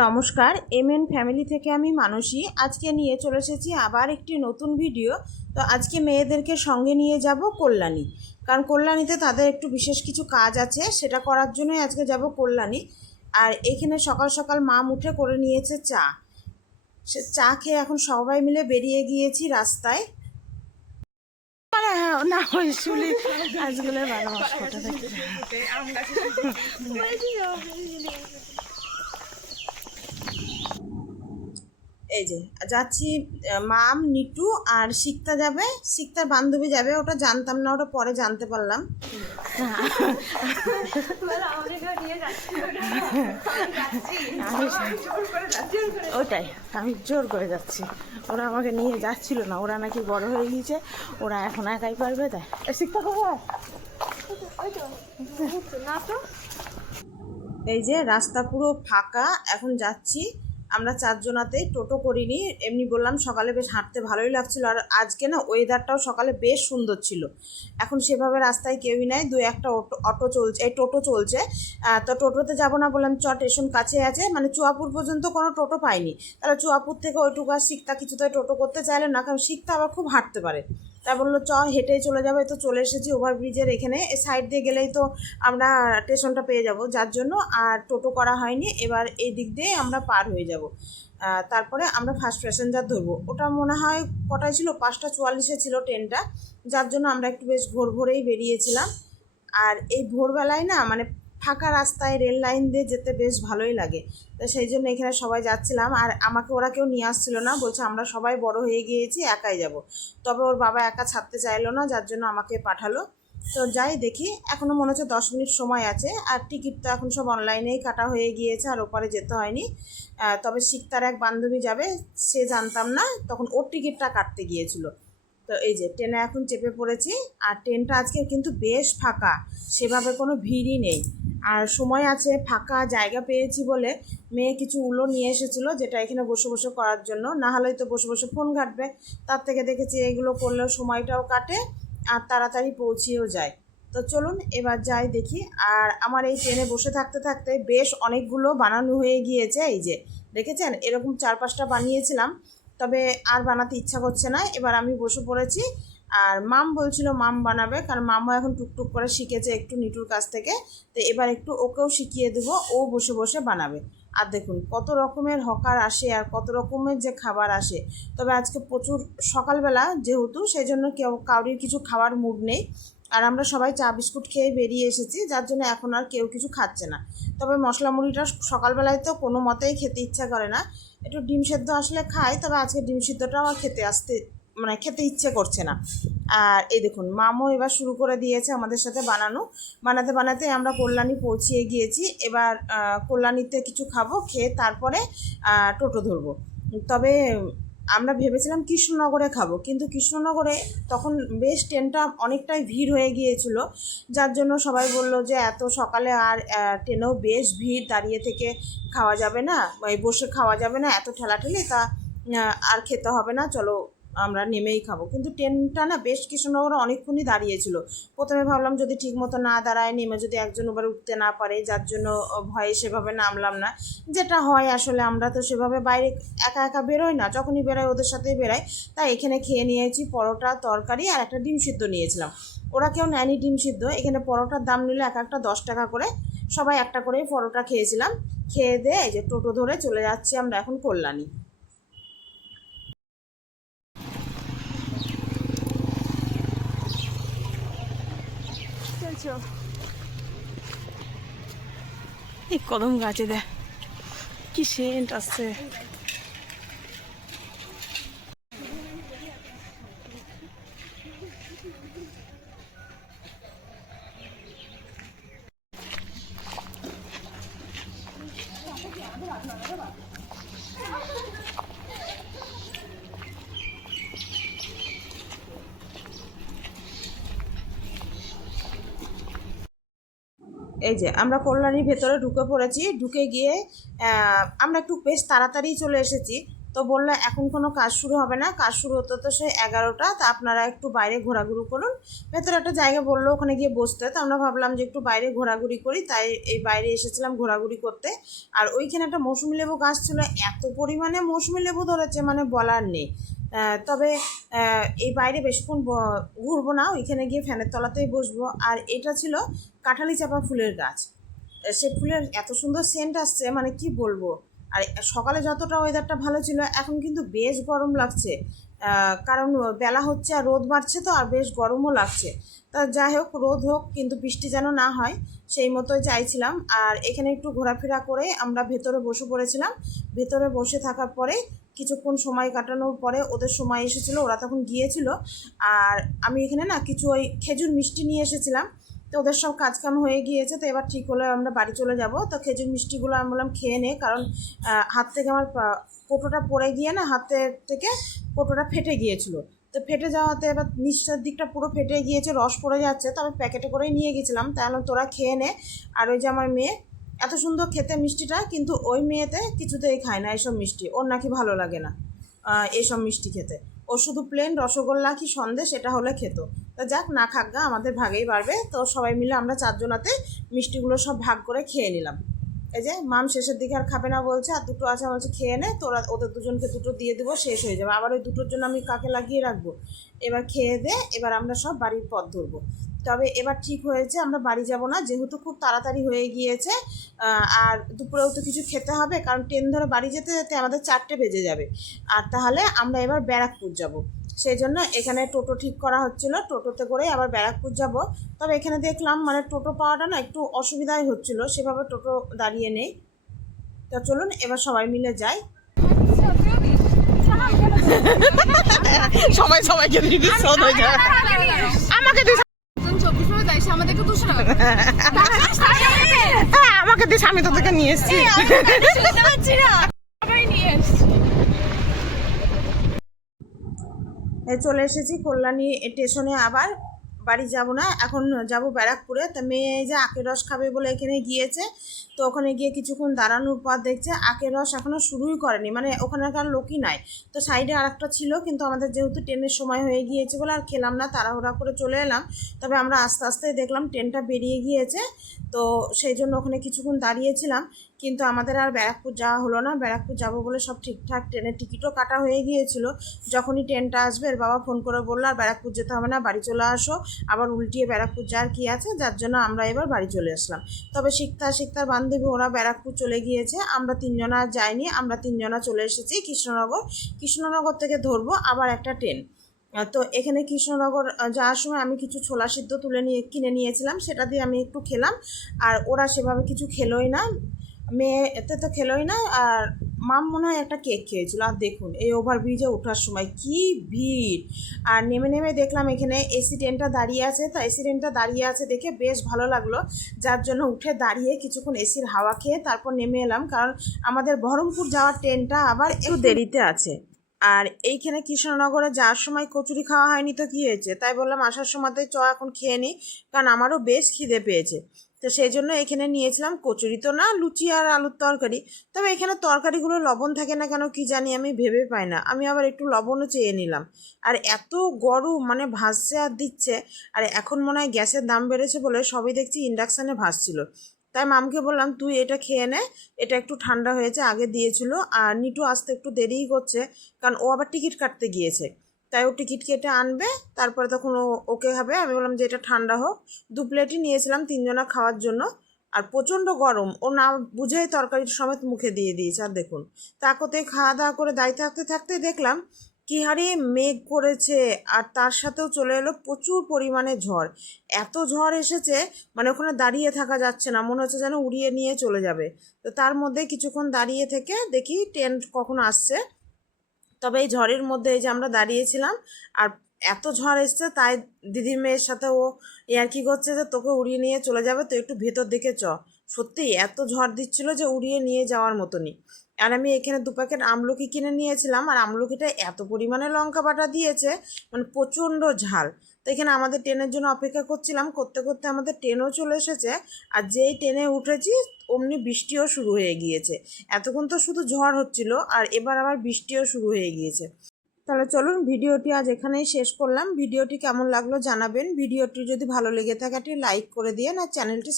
নমস্কার, MN family থেকে আমি মানসী। আজকে নিয়ে চলে এসেছি আবার একটি নতুন ভিডিও। তো আজকে মেয়েদেরকে সঙ্গে নিয়ে যাব কল্যাণী, কারণ কল্যাণীতে তাদের একটু বিশেষ কিছু কাজ আছে, সেটা করার জন্যই আজকে যাব কল্যাণী। আর এখানে সকাল সকাল মাম উঠে করে নিয়েছে চা। সে চা খেয়ে এখন সবাই মিলে বেরিয়ে গিয়েছি রাস্তায়। না ওই শুলি আজগুলো ভালো ফটো দেখতে এই যে যাচ্ছি। মাম, নিটু আর সিক্তা যাবে, সিক্তার বান্ধবী যাবে। ওটা জানতাম না, ওটা পরে জানতে পারলাম। ওটাই আমি জোর করে যাচ্ছি, ওরা আমাকে নিয়ে যাচ্ছিল না। ওরা নাকি বড় হয়ে গিয়েছে, ওরা এখন একাই পারবে। তাই সিক্তা কোথায়? এই যে রাস্তা পুরো ফাঁকা, এখন যাচ্ছি। আমরা চারজনাতেই, টোটো করিনি, এমনি বললাম। সকালে বেশ হাঁটতে ভালোই লাগছিল, আর আজকে না ওয়েদারটাও সকালে বেশ সুন্দর ছিল। এখন সেভাবে রাস্তায় কেউই নাই, দু একটা অটো চলছে, এই টোটো চলছে। তো টোটোতে যাবো না, বললাম চ, স্টেশন কাছে আছে, মানে চুয়াপুর পর্যন্ত কোনো টোটো পাইনি। তাহলে চুয়াপুর থেকে ওইটুকু আর সিক্তা কিছুতে টোটো করতে চাইলে না, কারণ সিক্তা আবার খুব হাঁটতে পারে। তা বললো চ, হেঁটেই চলে যাবে। তো চলে এসেছি ওভারব্রিজের এখানে, এই সাইড দিয়ে গেলেই তো আমরা স্টেশনটা পেয়ে যাব, যার জন্য আর টোটো করা হয়নি। এবার এই দিক দিয়ে আমরা পার হয়ে যাব। তারপরে আমরা ফার্স্ট প্যাসেঞ্জার ধরবো। ওটা মনে হয় কটায় ছিল, 5:44 ছিল ট্রেনটা, যার জন্য আমরা একটু বেশ ভোর ভোরেই বেরিয়েছিলাম। আর এই ভোরবেলায় না, মানে ফাঁকা রাস্তায় রেল লাইন দিয়ে যেতে বেশ ভালোই লাগে। তো সেই জন্য এখানে সবাই যাচ্ছিলাম। আর আমাকে ওরা কেউ নিয়ে আসছিল না, বলছে আমরা সবাই বড় হয়ে গিয়েছি, একাই যাব। তবে ওর বাবা একা ছাড়তে চাইলো না, যার জন্য আমাকে পাঠালো। তো যাই দেখি, এখনও মনে হচ্ছে 10 মিনিট সময় আছে। আর টিকিট তো এখন সব অনলাইনেই কাটা হয়ে গিয়েছে, আর ওপারে যেতে হয়নি। তবে সিক্তার এক বান্ধবী যাবে, সে জানতাম না, তখন ওর টিকিটটা কাটতে গিয়েছিল। তো এই যে ট্রেনে এখন চেপে পড়েছি। আর ট্রেনটা আজকে কিন্তু বেশ ফাঁকা, সেভাবে কোনো ভিড়ই নেই। আর সময় আছে, ফাঁকা জায়গা পেয়েছি বলে মেয়ে কিছু উলো নিয়ে এসেছিলো, যেটা এখানে বসে বসে করার জন্য। না হলেই তো বসে বসে ফোন ঘাঁটবে। তার থেকে দেখেছি এগুলো করলেও সময়টাও কাটে, আর তাড়াতাড়ি পৌঁছেও যায়। তো চলুন এবার যাই দেখি। আর আমার এই ট্রেনে বসে থাকতে থাকতে বেশ অনেকগুলো বানানো হয়ে গিয়েছে। এই যে দেখেছেন, এরকম 4-5টা বানিয়েছিলাম, তবে আর বানাতে ইচ্ছা করছে না। এবার আমি বসে পড়েছি। আর মাম বলছিল মাম বানাবে, কারণ মামও এখন টুকটুক করে শিখেছে একটু নিটুর কাছ থেকে। তো এবার একটু ওকেও শিখিয়ে দেবো, ও বসে বসে বানাবে। আর দেখুন কত রকমের হকার আসে, আর কত রকমের যে খাবার আসে। তবে আজকে প্রচুর সকালবেলা যেহেতু, সেই জন্য কাউরির কিছু খাওয়ার মুড নেই। আর আমরা সবাই চা বিস্কুট খেয়ে বেরিয়ে এসেছি, যার জন্য এখন আর কেউ কিছু খাচ্ছে না। তবে মশলা মুড়িটা সকালবেলায় তো কোনো মতেই খেতে ইচ্ছা করে না। একটু ডিম সেদ্ধ আসলে খাই, তবে আজকে ডিম সিদ্ধটাও আর খেতে ইচ্ছে করছে না। আর এই দেখুন মামও এবার শুরু করে দিয়েছে আমাদের সাথে বানাতে বানাতে আমরা কল্যাণী পৌঁছিয়ে গিয়েছি। এবার কল্যাণীতে কিছু খাবো, খেয়ে তারপরে টোটো ধরবো। তবে আমরা ভেবেছিলাম কৃষ্ণনগরে খাবো, কিন্তু কৃষ্ণনগরে তখন বেশ ট্রেনটা অনেকটাই ভিড় হয়ে গিয়েছিল, যার জন্য সবাই বলল যে এত সকালে আর ট্রেনেও বেশ ভিড়, দাঁড়িয়ে থেকে খাওয়া যাবে না, বসে খাওয়া যাবে না, এত ঠেলাঠেলি, তা আর খেতে হবে না, চলো আমরা নেমেই খাবো। কিন্তু ট্রেনটা না বেশ কৃষ্ণনগরে অনেকক্ষণই দাঁড়িয়েছিল। প্রথমে ভাবলাম যদি ঠিক মতো না দাঁড়ায়, নেমে যদি একজন এবার উঠতে না পারে, যার জন্য ভয়ে সেভাবে নামলাম না। যেটা হয় আসলে, আমরা তো সেভাবে বাইরে একা একা বেরোই না, যখনই বেরোয় ওদের সাথেই বেরোই। তাই এখানে খেয়ে নিয়েছি পরোটা, তরকারি, আর একটা ডিম সিদ্ধ নিয়েছিলাম। ওরা কেউ নেয়নি ডিম সিদ্ধ। এখানে পরোটার দাম নিল এক একটা 10 টাকা করে, সবাই একটা করেই পরোটা খেয়েছিলাম। খেয়ে দিয়ে এই যে টোটো ধরে চলে যাচ্ছি আমরা এখন কল্যাণী। এই কদম গাছে দেখ কি সেন্ট আসছে। এই যে আমরা কল্যাণীর ভেতরে ঢুকে পড়েছি। ঢুকে গিয়ে আমরা একটু বেশ তাড়াতাড়ি চলে এসেছি, তো বললো এখন কোনো কাজ শুরু হবে না, কাজ শুরু হতে তো সেই 11টা, তা আপনারা একটু বাইরে ঘোরাঘুরি করুন। ভেতরে একটা জায়গা বললো ওখানে গিয়ে বসতে, তো আমরা ভাবলাম যে একটু বাইরে ঘোরাঘুরি করি, তাই এই বাইরে এসেছিলাম ঘোরাঘুরি করতে। আর ওইখানে একটা মৌসুমি লেবু গাছ ছিল, এত পরিমাণে মৌসুমি লেবু ধরেছে মানে বলার নেই। তবে এই বাইরে বেশিক্ষণ ঘুরবো না, ওইখানে গিয়ে ফ্যানের তলাতেই বসবো। আর এটা ছিল কাঁঠালি চাপা ফুলের গাছ, সে ফুলের এত সুন্দর সেন্ট আসছে মানে কি বলবো। আর সকালে যতটা ওয়েদারটা ভালো ছিল, এখন কিন্তু বেশ গরম লাগছে, কারণ বেলা হচ্ছে আর রোদ বাড়ছে, তো আর বেশ গরমও লাগছে। তা যাই হোক, রোদ হোক কিন্তু বৃষ্টি যেন না হয় সেই মতোই চাইছিলাম। আর এখানে একটু ঘোরাফেরা করে আমরা ভেতরে বসে পড়েছিলাম। ভেতরে বসে থাকার পরে কিছুক্ষণ সময় কাটানোর পরে ওদের সময় এসেছিলো, ওরা তখন গিয়েছিল। আর আমি এখানে না কিছু ওই খেজুর মিষ্টি নিয়ে এসেছিলাম, তো ওদের সব কাজকাম হয়ে গিয়েছে, তো এবার ঠিক হলে আমরা বাড়ি চলে যাব। তো খেজুর মিষ্টিগুলো আমি বললাম খেয়ে নে, কারণ হাত থেকে আমার কোটোটা পড়ে গিয়ে না হাতের থেকে কোটোটা ফেটে গিয়েছিল। তো ফেটে যাওয়াতে এবার নিচটার দিকটা পুরো ফেটে গিয়েছে, রস পড়ে যাচ্ছে, তো আমি প্যাকেটে করেই নিয়ে গেছিলাম, তাহলে তোরা খেয়ে নে। আর ওই যে আমার মেয়ে এত সুন্দর খেতে মিষ্টিটা, কিন্তু ওই মেয়েতে কিছুতেই খায় না এসব মিষ্টি, ওর নাকি ভালো লাগে না এইসব মিষ্টি খেতে। ও শুধু প্লেন রসগোল্লা কি সন্দেশ এটা হলে খেত। তা যাক, না খাক গা, আমাদের ভাগেই বাড়বে। তো সবাই মিলে আমরা চারজনাতে মিষ্টিগুলো সব ভাগ করে খেয়ে নিলাম। এই যে মাম শেষের দিকে আর খাবে না বলছে, আর দুটো আছে বলছে খেয়ে নে, তোরা ওদের দুজনকে দুটো দিয়ে দেবো, শেষ হয়ে যাবে, আবার ওই দুটোর জন্য আমি কাকে লাগিয়ে রাখবো। এবার খেয়ে দে, এবার আমরা সব বাড়ির পথ ধরবো। তবে এবার ঠিক হয়েছে আমরা বাড়ি যাব না, যেহেতু খুব তাড়াতাড়ি হয়ে গিয়েছে। আর দুপুরেও তো কিছু খেতে হবে, কারণ ট্রেন ধরে বাড়ি যেতে যেতে আমাদের 4টে বেজে যাবে। আর তাহলে আমরা এবার ব্যারাকপুর যাব, সেই জন্য এখানে টোটো ঠিক করা হচ্ছিল, টোটোতে করেই আবার ব্যারাকপুর যাব। তবে এখানে দেখলাম মানে টোটো পাওয়াটা না একটু অসুবিধাই হচ্ছিল, সেভাবে টোটো দাঁড়িয়ে নেই। তো চলুন এবার সবাই মিলে যাই। সবাই সবাইকে দিয়ে দিস, আমাকে দিস, আমাকে দিস, আমি তোদেরকে নিয়ে এসছি। চলে এসেছি কল্যাণী স্টেশনে, আবার বাড়ি যাব না, এখন যাব ব্যারাকপুরে। তা মেয়ে যে আখের রস খাবে বলে এখানে গিয়েছে, তো ওখানে গিয়ে কিছুক্ষণ দাঁড়ানোর পর দেখছে আখের রস এখনও শুরুই করেনি, মানে ওখানকার লোকই নাই। তো সাইডে আরেকটা ছিল, কিন্তু আমাদের যেহেতু ট্রেনের সময় হয়ে গিয়েছে বলে আর খেলাম না, তাড়াহুড়া করে চলে এলাম। তবে আমরা আস্তে আস্তে দেখলাম ট্রেনটা বেরিয়ে গিয়েছে, তো সেই জন্য ওখানে কিছুক্ষণ দাঁড়িয়েছিলাম। কিন্তু আমাদের আর ব্যারাকপুর যাওয়া হলো না, ব্যারাকপুর যাব বলে সব ঠিকঠাক ট্রেনের টিকিটও কাটা হয়ে গিয়েছিল। যখনই ট্রেনটা আসবে এর বাবা ফোন করে বললো আর ব্যারাকপুর যেতে হবে না, বাড়ি চলে আসো, আবার উল্টিয়ে ব্যারাকপুর যাওয়ার কী আছে, যার জন্য আমরা এবার বাড়ি চলে আসলাম। তবে শিকতার বান্ধবী ওরা ব্যারাকপুর চলে গিয়েছে, আমরা তিনজনা আর যাইনি, আমরা তিনজনা চলে এসেছি কৃষ্ণনগর থেকে ধরবো আবার একটা ট্রেন। তো এখানে কৃষ্ণনগর যাওয়ার সময় আমি কিছু ছোলা সিদ্ধ কিনে নিয়েছিলাম, সেটা দিয়ে আমি একটু খেলাম। আর ওরা সেভাবে কিছু খেলোই না, মেয়ে এতে তো খেলোই না। আর মাম মনে হয় একটা কেক খেয়েছিল। আর দেখুন এই ওভারব্রিজে ওঠার সময় কি ভিড়, আর নেমে নেমে দেখলাম এখানে এসি ট্রেনটা দাঁড়িয়ে আছে, তা এসি ট্রেনটা দাঁড়িয়ে আছে দেখে বেশ ভালো লাগলো, যার জন্য উঠে দাঁড়িয়ে কিছুক্ষণ এসির হাওয়া খেয়ে তারপর নেমে এলাম, কারণ আমাদের বহরমপুর যাওয়ার ট্রেনটা আবার একটু দেরিতে আছে। আর এইখানে কৃষ্ণনগরে যাওয়ার সময় কচুরি খাওয়া হয়নি তো কী হয়েছে, তাই বললাম আসার সময়তে এখন খেয়ে নিই, কারণ আমারও বেশ খিদে পেয়েছে। তো সেই জন্য এখানে নিয়েছিলাম কচুরি, তো না লুচি আর আলুর তরকারি। তবে এখানে তরকারিগুলো লবণ থাকে না কেন কি জানি, আমি ভেবে পাই না, আমি আবার একটু লবণও চেয়ে নিলাম। আর এত গরম মানে ভাসছে আর দিচ্ছে। আর এখন মনে হয় গ্যাসের দাম বেড়েছে বলে সবই দেখছি ইন্ডাকশানে ভাসছিল। তাই মামকে বললাম তুই এটা খেয়ে নে, এটা একটু ঠান্ডা হয়েছে, আগে দিয়েছিল। আর নিটু আসতে একটু দেরিই করছে, কারণ ও আবার টিকিট কাটতে গিয়েছে, তাই ও টিকিট কেটে আনবে, তারপরে তখন ওকে হবে। আমি বললাম যে এটা ঠান্ডা হোক। 2 প্লেটই নিয়েছিলাম তিনজনা খাওয়ার জন্য। আর প্রচণ্ড গরম, ও না বুঝেই তরকারির সমেত মুখে দিয়ে দিয়েছে। আর দেখুন তাকতে খাওয়া দাওয়া করে দাঁড়িয়ে থাকতে থাকতে দেখলাম কি হারে মেঘ করেছে, আর তার সাথেও চলে এলো প্রচুর পরিমাণে ঝড়। এত ঝড় এসেছে মানে ওখানে দাঁড়িয়ে থাকা যাচ্ছে না, মনে হচ্ছে যেন উড়িয়ে নিয়ে চলে যাবে। তো তার মধ্যে কিছুক্ষণ দাঁড়িয়ে থেকে দেখি ট্রেন কখন আসছে। তবে এই ঝড়ের মধ্যে এই যে আমরা দাঁড়িয়েছিলাম, আর এত ঝড় এসছে, তাই দিদির মেয়ের সাথে ও ইয়ার্কি করছে যে তোকে উড়িয়ে নিয়ে চলে যাবে, তো একটু ভেতর দিকে সত্যি এত ঝড় দিচ্ছিল যে উড়িয়ে নিয়ে যাওয়ার মতনই। আর আমি এখানে 2 প্যাকেট আমলকি কিনে নিয়েছিলাম, আর আমলকিটা এত পরিমাণে লঙ্কা বাটা দিয়েছে মানে প্রচণ্ড ঝাল। তো এখানে আমাদের ট্রেনের জন্য অপেক্ষা করছিলাম, করতে করতে আমাদের ট্রেনও চলে এসেছে। আর যেই ট্রেনে উঠেছি অমনি বৃষ্টিও শুরু হয়ে গিয়েছে। এতক্ষণ তো শুধু ঝড় হচ্ছিল, আর এবার আবার বৃষ্টিও শুরু হয়ে গিয়েছে। তাহলে চলুন ভিডিওটি আজ এখানেই শেষ করলাম। ভিডিওটি কেমন লাগলো জানাবেন। ভিডিওটি যদি ভালো লেগে থাকে একটি লাইক করে দিয়ে, আর চ্যানেলটি